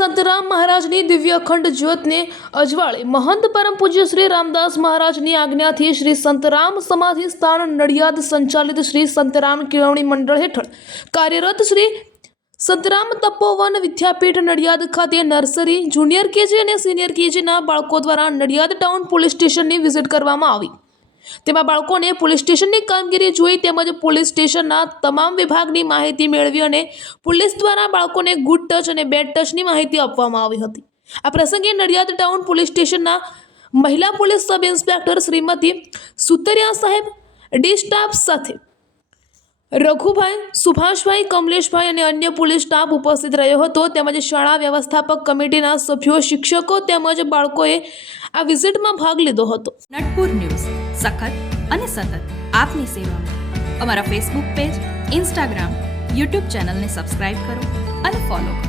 સંતરામ મહારાજની દિવ્ય અખંડ જ્યોતને અજવાળે. મહંત પરમ પૂજ્ય શ્રી રામદાસ મહારાજની આજ્ઞાથી શ્રી સંતરામ સમાધિ સ્થાન નડિયાદ સંચાલિત શ્રી સંતરામ કેળવણી મંડળ હેઠળ કાર્યરત શ્રી સંતરામ તપોવન વિદ્યાપીઠ નડિયાદ ખાતે નર્સરી, જુનિયર કેજી અને સિનિયર કેજીના બાળકો દ્વારા નડિયાદ ટાઉન પોલીસ સ્ટેશનની વિઝિટ કરવામાં આવી. તેમાં બાળકોને પોલીસ સ્ટેશનની કામગીરી જોઈ તેમજ પોલીસ સ્ટેશનના તમામ વિભાગની માહિતી મેળવી અને પોલીસ દ્વારા બાળકોને ગુડ ટચ અને બેડ ટચની માહિતી આપવામાં આવી હતી. આ પ્રસંગે નડિયાદ ટાઉન પોલીસ સ્ટેશનના મહિલા police sub inspector Shrimati Sutariya સાહેબ ડી સ્ટાફ સાથે રઘુભાઈ, સુભાષભાઈ, કમલેશભાઈ અને અન્ય પોલીસ સ્ટાફ ઉપસ્થિત રહ્યો હતો. તેમજ શાળા વ્યવસ્થાપક કમિટીના સભ્યો, શિક્ષકો તેમજ બાળકોએ આ વિઝિટમાં ભાગ લીધો હતો. નટપુર ન્યૂઝ. સખત અને સતત આપની સેવામાં. અમારા ફેસબુક પેજ ઇન્સ્ટાગ્રામ યુટ્યુબ ચેનલને સબસ્ક્રાઇબ કરો અને ફોલો કરો.